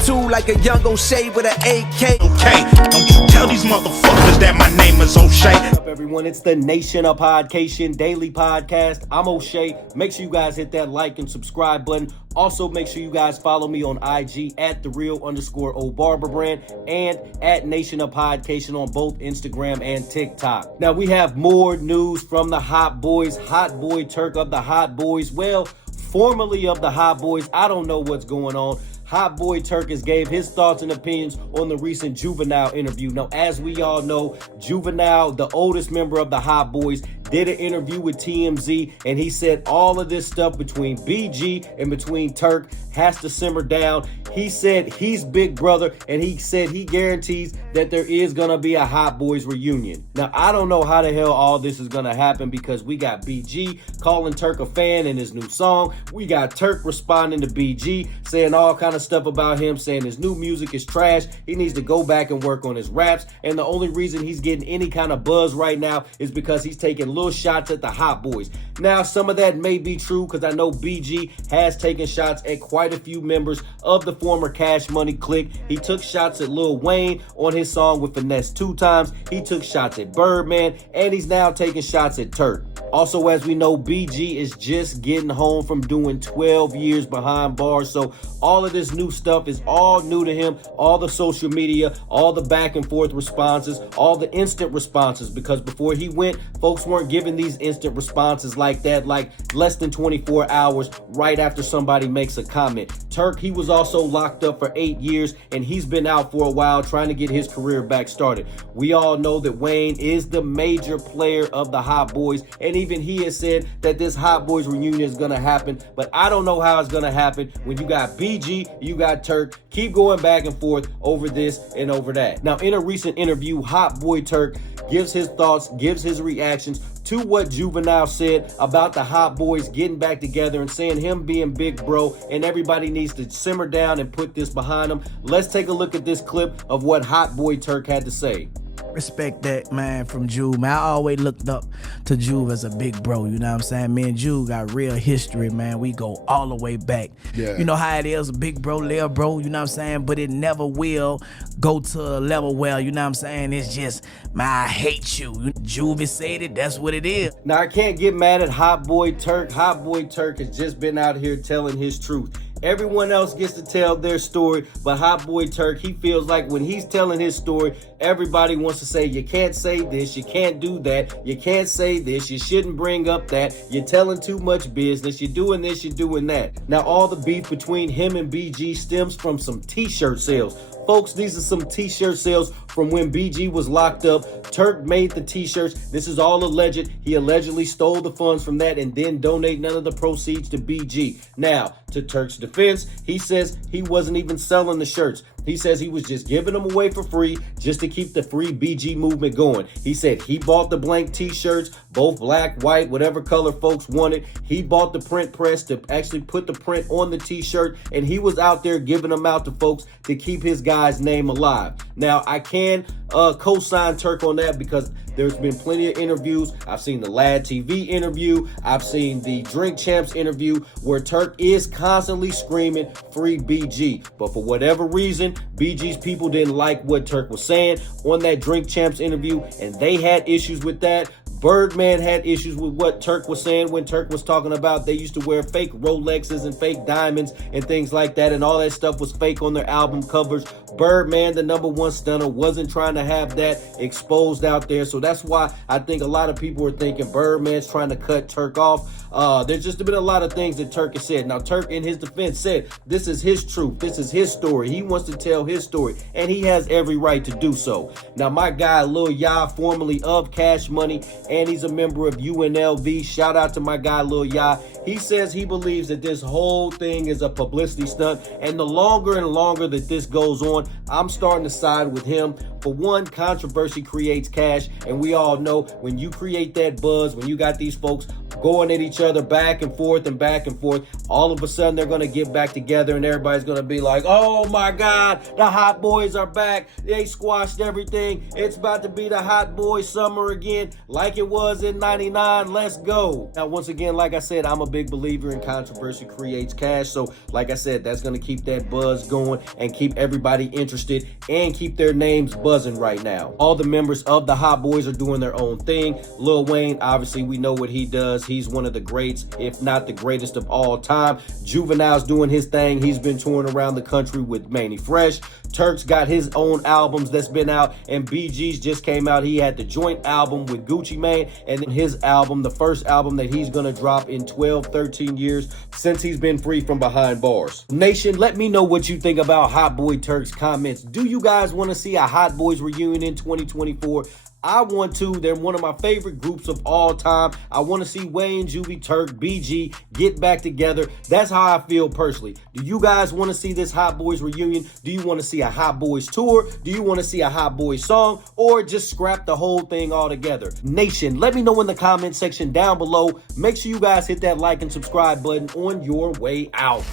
attitude like a young O'Shea with an AK. Okay, don't you tell these motherfuckers that my name is O'Shea. What's up, everyone? It's the Nation of Podcation Daily Podcast. I'm O'Shea. Make sure you guys hit that like and subscribe button. Also, make sure you guys follow me on IG at @TheReal_OBarberBrand and at Nation of Podcation on both Instagram and TikTok. Now, we have more news from the Hot Boys. Hot Boy Turk of the Hot Boys. Well, formerly of the Hot Boys. I don't know what's going on. Hot Boy Turk has gave his thoughts and opinions on the recent Juvenile interview. Now, as we all know, Juvenile, the oldest member of the Hot Boys, did an interview with TMZ, and he said all of this stuff between BG and between Turk has to simmer down. He said he's big brother, and he said he guarantees that there is going to be a Hot Boys reunion. Now, I don't know how the hell all this is going to happen because we got BG calling Turk a fan in his new song. We got Turk responding to BG, saying all kind of stuff about him, saying his new music is trash. He needs to go back and work on his raps, and the only reason he's getting any kind of buzz right now is because he's taking little shots at the Hot Boys. Now, some of that may be true because I know BG has taken shots at quite a few members of the former Cash Money clique. He took shots at Lil Wayne on his song with Finesse 2 times. He took shots at Birdman, and he's now taking shots at Turk. Also, as we know, BG is just getting home from doing 12 years behind bars. So all of this new stuff is all new to him. All the social media, all the back and forth responses, all the instant responses. Because before he went, folks weren't giving these instant responses like that, like less than 24 hours right after somebody makes a comment. Turk, he was also locked up for 8 years, and he's been out for a while trying to get his career back started. We all know that Wayne is the major player of the Hot Boys, and even he has said that this Hot Boys reunion is going to happen, but I don't know how it's going to happen when you got BG, you got Turk, keep going back and forth over this and over that. Now, in a recent interview, Hot Boy Turk gives his thoughts, gives his reactions to what Juvenile said about the Hot Boys getting back together and saying him being big bro and everybody needs to simmer down and put this behind them. Let's take a look at this clip of what Hot Boy Turk had to say. Respect that, man, from Juve, man. I always looked up to Juve as a big bro, you know what I'm saying? Me and Juve got real history, man. We go all the way back. Yeah. You know how it is, a big bro, little bro, you know what I'm saying? But it never will go to a level where, you know what I'm saying, it's just, man, I hate you. Juve said it, that's what it is. Now, I can't get mad at Hot Boy Turk. Hot Boy Turk has just been out here telling his truth. Everyone else gets to tell their story, but Hot Boy Turk, he feels like when he's telling his story, everybody wants to say, you can't say this, you can't do that, you can't say this, you shouldn't bring up that, you're telling too much business, you're doing this, you're doing that. Now, all the beef between him and BG stems from some t-shirt sales. Folks, these are some t-shirt sales from when BG was locked up. Turk made the t-shirts. This is all alleged. He allegedly stole the funds from that and then donate none of the proceeds to BG. Now, to Turk's defense, he says he wasn't even selling the shirts. He says he was just giving them away for free just to keep the free BG movement going. He said he bought the blank t-shirts, both black, white, whatever color folks wanted. He bought the print press to actually put the print on the t-shirt, and he was out there giving them out to folks to keep his guy's name alive. Now, I can co-sign Turk on that because there's been plenty of interviews. I've seen the Lad TV interview. I've seen the Drink Champs interview where Turk is constantly screaming free BG. But for whatever reason, BG's people didn't like what Turk was saying on that Drink Champs interview, and they had issues with that. Birdman had issues with what Turk was saying when Turk was talking about they used to wear fake Rolexes and fake diamonds and things like that, and all that stuff was fake on their album covers. Birdman, the #1 stunner, wasn't trying to have that exposed out there, so that's why I think a lot of people are thinking Birdman's trying to cut Turk off. There's just been a lot of things that Turk has said. Now, Turk, in his defense, said this is his truth. This is his story. He wants to tell his story, and he has every right to do so. Now, my guy, Lil Ya, formerly of Cash Money, and he's a member of UNLV. Shout out to my guy, Lil Ya. He says he believes that this whole thing is a publicity stunt, and the longer and longer that this goes on, I'm starting to side with him. For one, controversy creates cash, and we all know when you create that buzz, when you got these folks going at each other back and forth and back and forth. All of a sudden, they're going to get back together and everybody's going to be like, oh my God, the Hot Boys are back. They squashed everything. It's about to be the Hot Boy summer again like it was in 99. Let's go. Now, once again, like I said, I'm a big believer in controversy creates cash. So like I said, that's going to keep that buzz going and keep everybody interested and keep their names buzzing right now. All the members of the Hot Boys are doing their own thing. Lil Wayne, obviously, we know what he does. He's one of the greats, if not the greatest of all time. Juvenile's doing his thing. He's been touring around the country with Manny Fresh. Turk's got his own albums that's been out, and BG's just came out. He had the joint album with Gucci Mane, and then his album, the first album that he's gonna drop in 12, 13 years since he's been free from behind bars. Nation, let me know what you think about Hot Boy Turk's comments. Do you guys want to see a Hot Boys reunion in 2024? I want to. They're one of my favorite groups of all time. I want to see Wayne, Juvie, Turk, BG get back together. That's how I feel personally. Do you guys want to see this Hot Boys reunion? Do you want to see a Hot Boys tour? Do you want to see a Hot Boys song? Or just scrap the whole thing altogether? Nation, let me know in the comment section down below. Make sure you guys hit that like and subscribe button on your way out.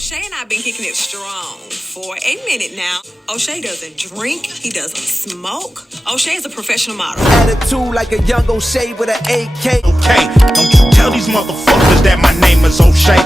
O'Shea and I have been kicking it strong for a minute now. O'Shea doesn't drink. He doesn't smoke. O'Shea is a professional model. Attitude like a young O'Shea with an AK. Okay, don't you tell these motherfuckers that my name is O'Shea.